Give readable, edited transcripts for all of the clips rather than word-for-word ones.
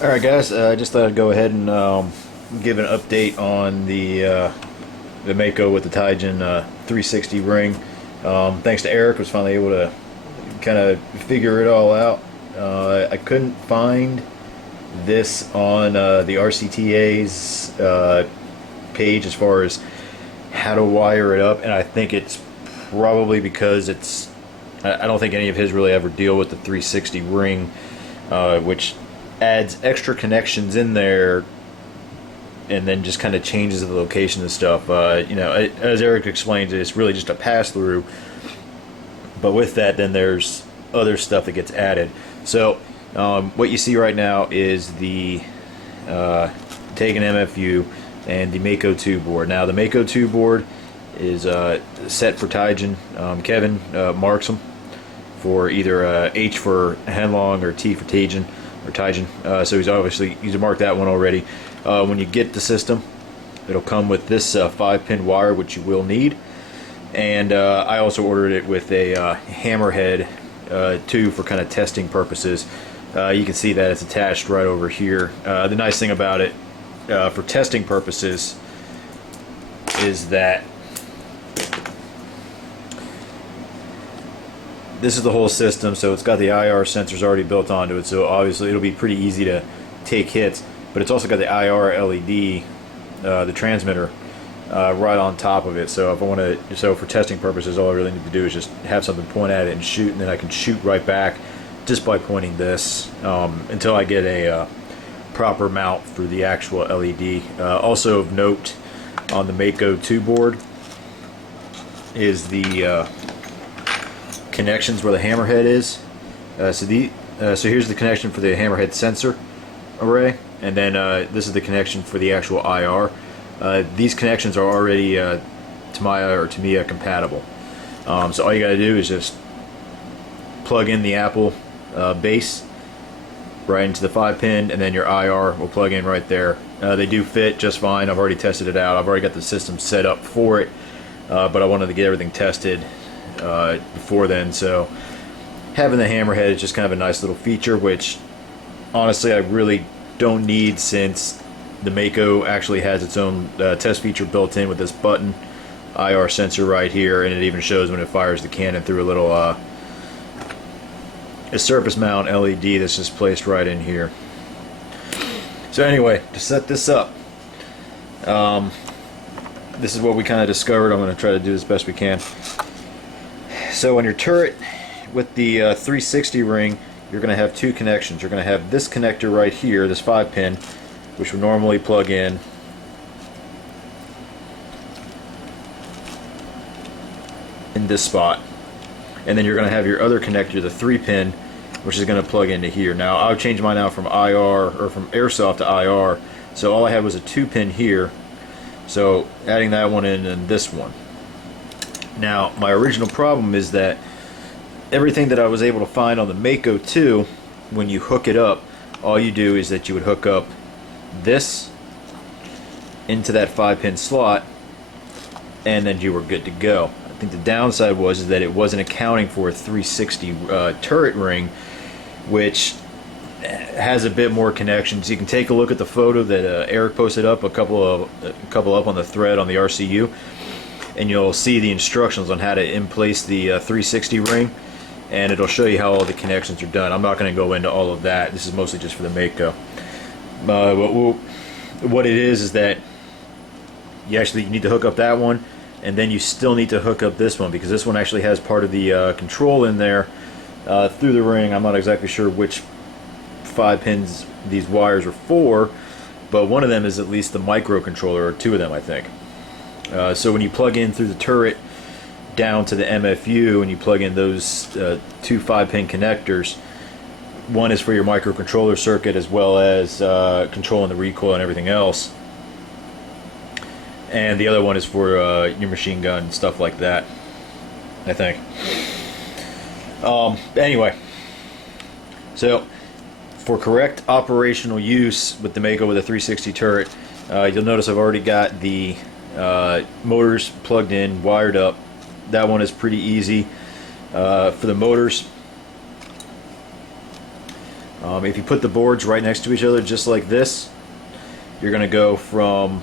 Alright guys, I just thought I'd go ahead and give an update on the MAKO with the Tigen 360 ring. Thanks to Eric, was finally able to kind of figure it all out. I couldn't find this on the RCTA's page as far as how to wire it up, and I think it's probably because I don't think any of his really ever deal with the 360 ring, which adds extra connections in there and then just kind of changes the location and stuff. You know, as Eric explains, it's really just a pass-through, but with that then there's other stuff that gets added. So what you see right now is the Tigen MFU and the MAKO 2 board. Now the MAKO 2 board is set for Tigen. Kevin marks them for either H for Henlong or T for Tigen. So he's marked that one already. When you get the system, it'll come with this 5-pin wire, which you will need, and I also ordered it with a hammerhead too, for kind of testing purposes. You can see that it's attached right over here. The nice thing about it for testing purposes is that this is the whole system, so it's got the IR sensors already built onto it, so obviously it'll be pretty easy to take hits, but it's also got the IR LED, the transmitter, right on top of it. So if I want to, so for testing purposes, all I really need to do is just have something point at it and shoot, and then I can shoot right back just by pointing this, until I get a proper mount for the actual LED. Also of note on the MAKO 2 board is the connections where the hammerhead is. So here's the connection for the hammerhead sensor array, and then this is the connection for the actual IR. These connections are already Tamiya compatible. So all you got to do is just plug in the Apple base right into the 5-pin, and then your IR will plug in right there. They do fit just fine. I've already tested it out. I've already got the system set up for it, but I wanted to get everything tested before then. So having the hammerhead is just kind of a nice little feature, which honestly I really don't need, since the MAKO actually has its own test feature built in with this button IR sensor right here, and it even shows when it fires the cannon through a little a surface mount LED that's just placed right in here. So anyway, to set this up, this is what we kind of discovered. I'm going to try to do as best we can. So on your turret with the 360 ring, you're going to have two connections. You're going to have this connector right here, this 5-pin, which would normally plug in this spot, and then you're going to have your other connector, the 3-pin, which is going to plug into here. Now I've changed mine out from IR, or from airsoft to IR, so all I had was a 2-pin here, so adding that one in and this one. Now my original problem is that everything that I was able to find on the MAKO 2, when you hook it up, all you do is that you would hook up this into that 5-pin slot, and then you were good to go. I think the downside was that it wasn't accounting for a 360 turret ring, which has a bit more connections. You can take a look at the photo that Eric posted up, a couple up on the thread on the RCU, and you'll see the instructions on how to in place the 360 ring, and it'll show you how all the connections are done. I'm not going to go into all of that. This is mostly just for the MAKO. What it is that you actually need to hook up that one, and then you still need to hook up this one, because this one actually has part of the control in there through the ring. I'm not exactly sure which 5 pins these wires are for, but one of them is at least the microcontroller, or 2 of them I think. So when you plug in through the turret down to the MFU, and you plug in those 2 5-pin connectors, one is for your microcontroller circuit, as well as controlling the recoil and everything else, and the other one is for your machine gun and stuff like that, I think. Anyway, so for correct operational use with the MAKO with a 360 turret, you'll notice I've already got the motors plugged in, wired up. That one is pretty easy. For the motors, If you put the boards right next to each other just like this, you're going to go from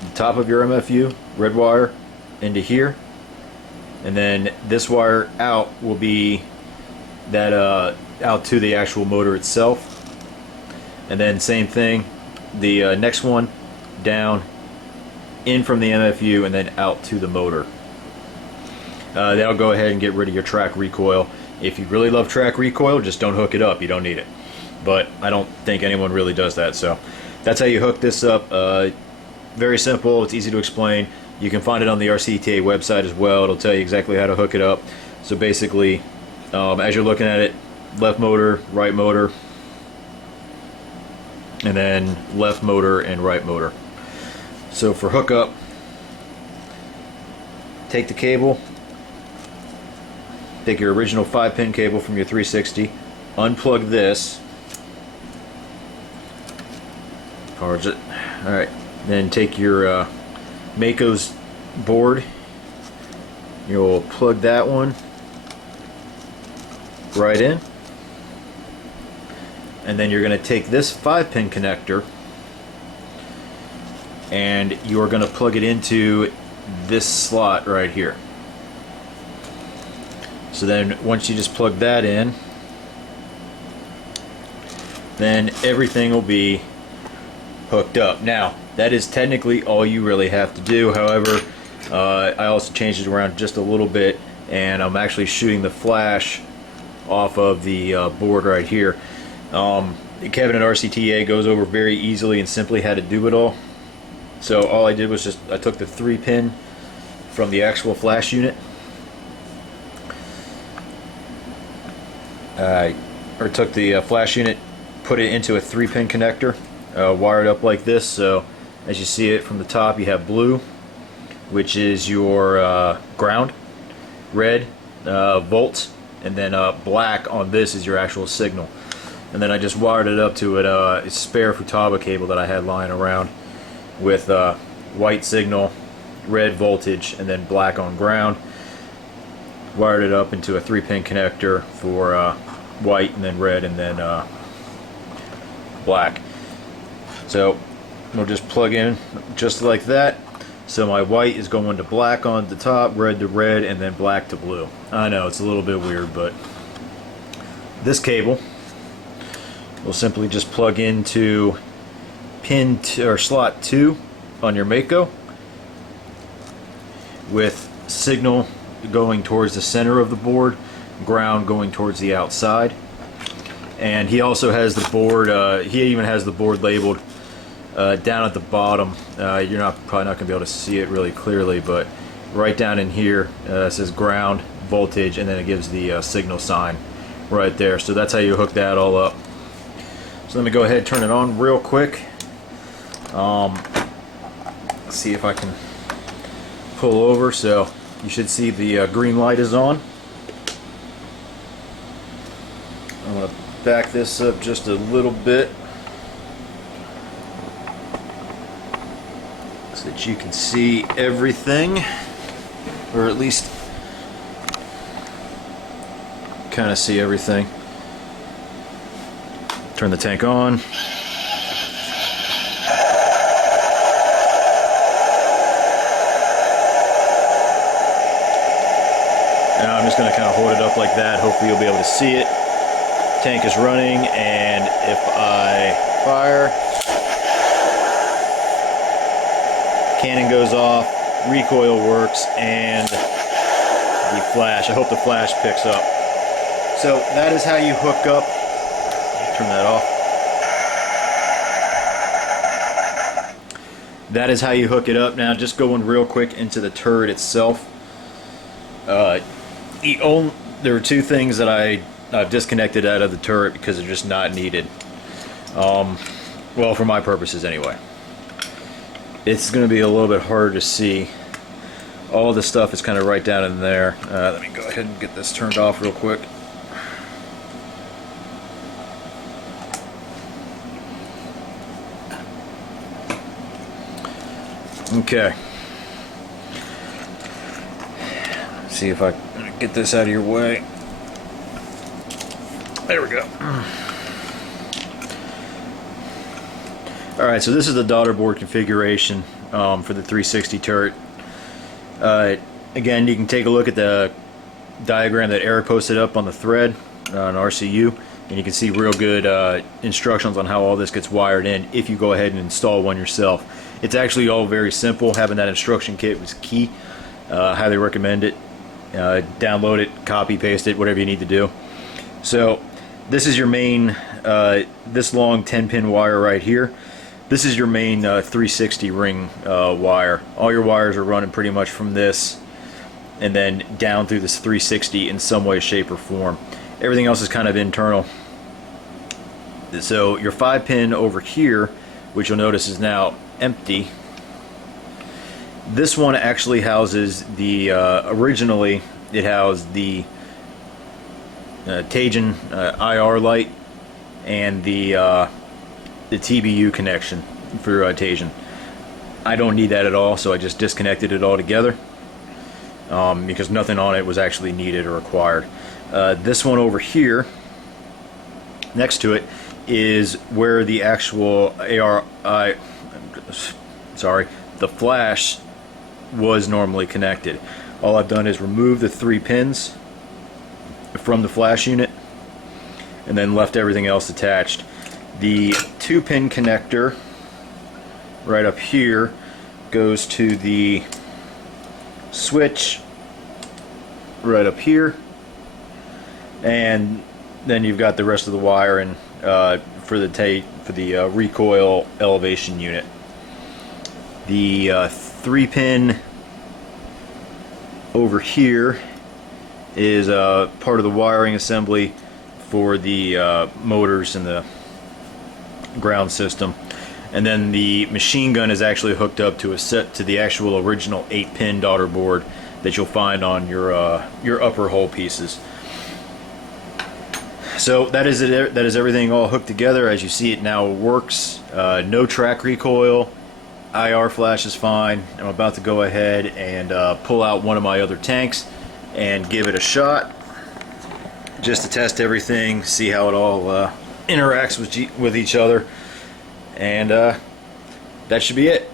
the top of your MFU, red wire, into here, and then this wire out will be that out to the actual motor itself. And then same thing, the next one down, in from the MFU, and then out to the motor. That'll go ahead and get rid of your track recoil. If you really love track recoil, just don't hook it up. You don't need it. But I don't think anyone really does that. So that's how you hook this up. Very simple. It's easy to explain. You can find it on the RCTA website as well. It'll tell you exactly how to hook it up. So basically, as you're looking at it, left motor, right motor, and then left motor and right motor. So for hookup, take the cable, take your original 5-pin cable from your 360, unplug this, charge it. Alright, then take your MAKO's board, you'll plug that one right in, and then you're going to take this 5-pin connector and you're going to plug it into this slot right here. So then once you just plug that in, then everything will be hooked up. Now that is technically all you really have to do. However, I also changed it around just a little bit, and I'm actually shooting the flash off of the board right here. Kevin at RCTA goes over very easily and simply how to do it all. So all I did was just I took the 3-pin from the actual flash unit, or took the flash unit, put it into a 3-pin connector, wired up like this. So as you see it from the top, you have blue, which is your ground, red volts, and then black on this is your actual signal. And then I just wired it up to a spare Futaba cable that I had lying around with white signal, red voltage, and then black on ground. Wired it up into a 3-pin connector for white, and then red, and then black. So we'll just plug in just like that. So my white is going to black on the top, red to red, and then black to blue. I know it's a little bit weird, but this cable will simply just plug into pin or slot 2 on your MAKO, with signal going towards the center of the board, ground going towards the outside. And he also has the board, he even has the board labeled down at the bottom. You're probably not going to be able to see it really clearly, but right down in here it says ground, voltage, and then it gives the signal sign right there. So that's how you hook that all up. So let me go ahead and turn it on real quick. See if I can pull over. So you should see the green light is on. I'm going to back this up just a little bit so that you can see everything, or at least kind of see everything. Turn the tank on. Now I'm just going to kind of hold it up like that. Hopefully you'll be able to see it. Tank is running, and if I fire, cannon goes off, recoil works, and the flash. I hope the flash picks up. So that is how you hook up. Turn that off. That is how you hook it up. Now just going real quick into the turret itself. There were 2 things that I've disconnected out of the turret because they're just not needed. Well, for my purposes anyway. It's going to be a little bit harder to see. All the stuff is kind of right down in there. Let me go ahead and get this turned off real quick. Okay. See if I can get this out of your way. There we go. Alright, so this is the daughter board configuration for the 360 turret. Again, you can take a look at the diagram that Eric posted up on the thread on RCU, and you can see real good instructions on how all this gets wired in if you go ahead and install one yourself. It's actually all very simple. Having that instruction kit was key. Highly recommend it. Download it, copy, paste it, whatever you need to do. So this is your main, this long 10-pin wire right here. This is your main 360 ring wire. All your wires are running pretty much from this and then down through this 360 in some way, shape, or form. Everything else is kind of internal. So your 5-pin over here, which you'll notice is now empty, this one actually houses the, originally it housed the Tajin IR light and the TBU connection for Tajin. I don't need that at all, so I just disconnected it all together because nothing on it was actually needed or required. This one over here, next to it, is where the actual the flash was normally connected. All I've done is remove the 3 pins from the flash unit and then left everything else attached. The 2-pin connector right up here goes to the switch right up here, and then you've got the rest of the wiring for the recoil elevation unit. The 3-pin over here is part of the wiring assembly for the motors and the ground system, and then the machine gun is actually hooked up to the actual original 8-pin daughter board that you'll find on your upper hull pieces. So that is it. That is everything all hooked together. As you see, it now works. No track recoil. IR flash is fine. I'm about to go ahead and pull out one of my other tanks and give it a shot just to test everything, see how it all interacts with each other, and that should be it.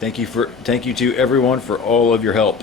Thank you to everyone for all of your help.